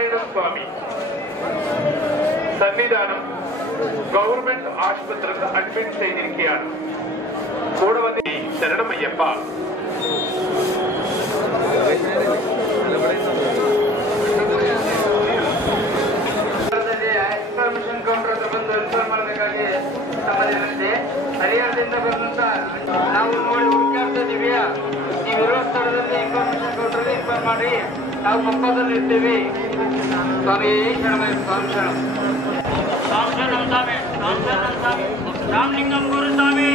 నారాయణ స్వామి సన్నిధానం గవర్నమెంట్ ఆసుపత్రికి అడ్మిట్ ചെയ്തിരിക്കുകയാണ്. കൂടവതി ശരണമയ്യപ്പ. ಇನ್ಫಾರ್ಮೇಶನ್ ಕೌಂಟರ್ ಹತ್ರ ಬಂದು ಇನ್ಫಾರ್ಮ್ ಮಾಡಬೇಕಾಗಿ ತಮ್ಮಲ್ಲಿರುತ್ತೆ. ಹರಿಯಾಣದಿಂದ ಬಂದಂತ ನಾವು ನೋಡಿ ಹುಡುಕಾಡ್ತಾ ಇದೀವಿ. ನೀವು ಇರೋ ಸ್ಥಳದಲ್ಲಿ ಇನ್ಫಾರ್ಮೇಶನ್ ಕೌಂಟರ್ ಇನ್ಫಾರ್ಮ್ ಮಾಡಿ, ನಾವು ಪಕ್ಕದಲ್ಲಿ ಇರ್ತೀವಿ. ಸ್ವಾಮಿ ಶರಣಮಯ್ಯ, ಸ್ವಾಮಿ ಶರಣ. ರಾಮಲಿಂಗಂ ಗುರು ಸ್ವಾಮಿ.